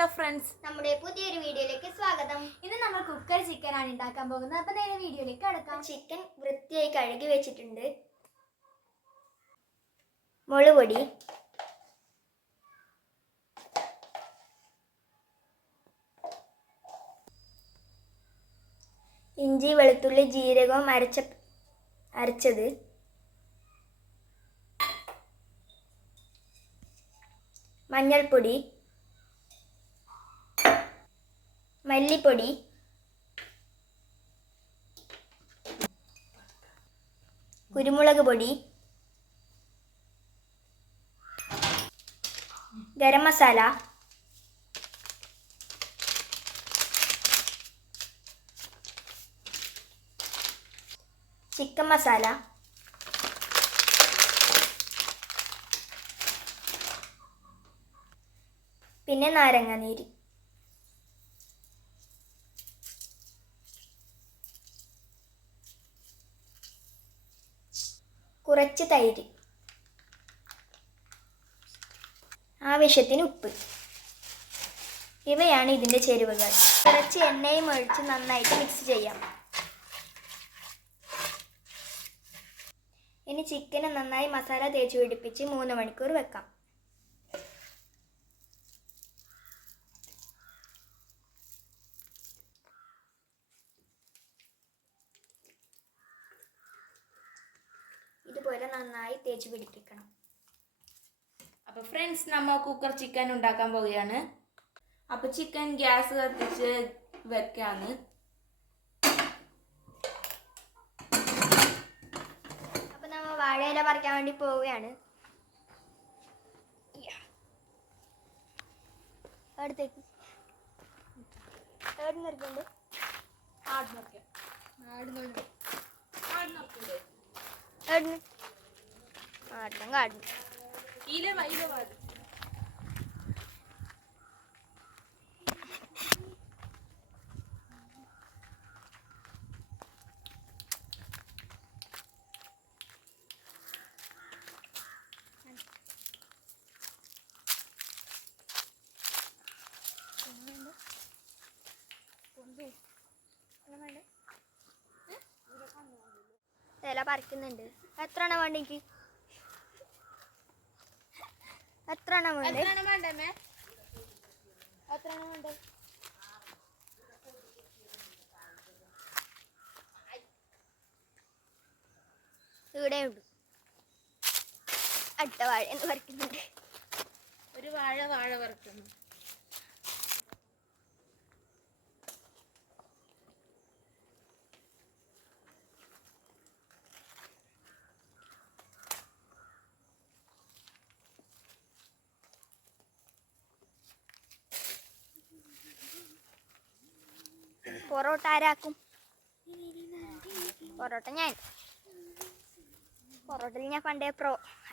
Hello friends, നമ്മുടെ പുതിയൊരു വീഡിയോയിലേക്ക് സ്വാഗതം. ഇന്ന് നമ്മൾ കുക്കർ ചിക്കൻ ആണ് ഉണ്ടാക്കാൻ പോകുന്നത്. അപ്പോൾ നേരെ വീഡിയോയിലേക്ക് കടക്കാം. ചിക്കൻ വൃത്തിയായി കഴുകി വെച്ചിട്ടുണ്ട്. മുളക് പൊടി, ഇഞ്ചി വെളുത്തുള്ളി ജീരകവും അരച്ചത്, മഞ്ഞൾപ്പൊടി, മല്ലിപ്പൊടി, കുരുമുളക് പൊടി, ഗരം മസാല, ചിക്കൻ മസാല, പിന്നെ നാരങ്ങാനീര്. കുറച്ച് തൈര്, ആവശ്യത്തിന് ഉപ്പ്. ഇവയാണ് ഇതിൻ്റെ ചേരുവകൾ. കുറച്ച് എണ്ണയും ഒഴിച്ച് നന്നായിട്ട് മിക്സ് ചെയ്യാം. ഇനി ചിക്കന് നന്നായി മസാല തേച്ച് പിടിപ്പിച്ച് 3 മണിക്കൂർ വെക്കാം. ഇതുപോലെ നന്നായി തേച്ച് പിടിപ്പിക്കണം. അപ്പോൾ ഫ്രണ്ട്സ്, നമ്മൾ കുക്കർ ചിക്കൻ ഉണ്ടാക്കാൻ പോവുകയാണ്. അപ്പോൾ ചിക്കൻ ഗ്യാസ് കത്തിച്ച് വെക്കാണ്. അപ്പോൾ നമ്മൾ വാഴയില പറിക്കാൻ വേണ്ടി പോവുകയാണ്. അടുത്തേക്ക് നിർക്കുന്നുണ്ട്. ഇല പറിക്കുന്നുണ്ട്. എത്ര എണ്ണം വേണ്ടെങ്കിൽ എത്ര എണ്ണം വേണ്ടേ? ഇവിടെ ഉണ്ട്. അടുത്ത വാഴ എന്ന് പറിക്കുന്നുണ്ട്. ഒരു വാഴ പറിക്കുന്നു. പൊറോട്ട ആരാക്കും? പൊറോട്ട ഞാൻ. പൊറോട്ടയിൽ ഞാൻ പണ്ടേ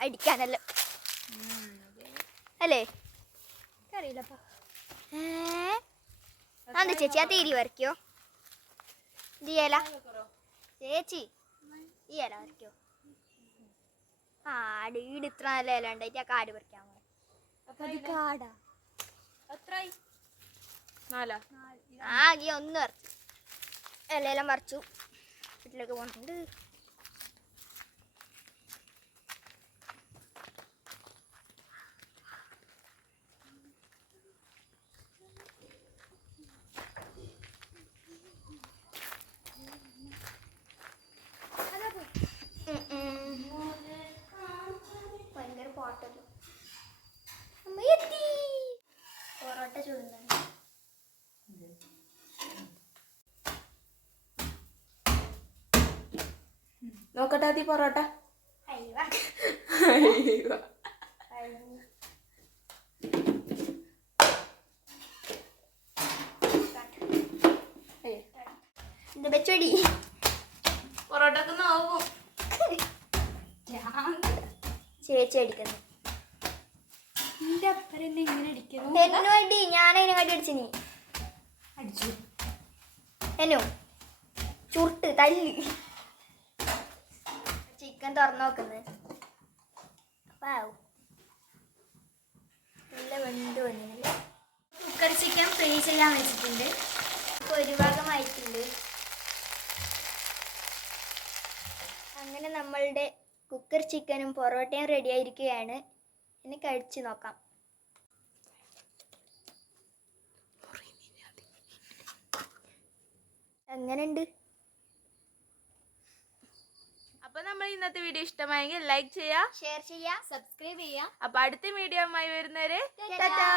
അടിക്കാനല്ലോ അല്ലേ? അറിയില്ലപ്പോ. അതെന്താ ചേച്ചി ആ തീരി വരയ്ക്കോ? ഈ ഇല ചേച്ചി ഈ ഇല വരയ്ക്കോ? ആട് ഈട് ഇത്ര നല്ല ഇല ഉണ്ടായിട്ട് ആ കാട് പറിക്കാൻ കാടാ. ആകെ ഒന്ന് പറിച്ചു. ഇലയെല്ലാം പറിച്ചു. വീട്ടിലേക്ക് പോകുന്നുണ്ട്. ഭയങ്കര പാട്ടല്ലോ. പൊറോട്ട ചൂടുന്നുണ്ട്. നോക്കട്ടെ ആദ്യ പൊറോട്ട. ഇത് വെച്ചോടി. പൊറോട്ടക്ക് നോക്കും ചേച്ചി അടിക്കുന്നു. അടി ഞാനതിനെ കാട്ടി അടിച്ചു. നീ അടിച്ചു എന്നോ ചുരുട്ട് തല്ലി. ചിക്കൻ തുറന്നു നോക്കുന്നത്. നല്ല വെന്ത് വന്നില്ല. കുക്കർ ചിക്കൻ ഫ്രൈ ചെയ്യാൻ വെച്ചിട്ടുണ്ട്. ഇപ്പോൾ ഒരു ഭാഗമായിട്ടുണ്ട്. അങ്ങനെ നമ്മളുടെ കുക്കർ ചിക്കനും പൊറോട്ടയും റെഡി ആയിരിക്കുകയാണ്. ഇനി കഴിച്ച് നോക്കാം. എങ്ങനെയുണ്ട്? അപ്പൊ നമ്മൾ ഇന്നത്തെ വീഡിയോ ഇഷ്ടമായെങ്കിൽ ലൈക്ക് ചെയ്യുക, ഷെയർ ചെയ്യുക, സബ്സ്ക്രൈബ് ചെയ്യുക. അപ്പൊ അടുത്ത വീഡിയോ ആയി വരുന്നവരെ ടാറ്റാ.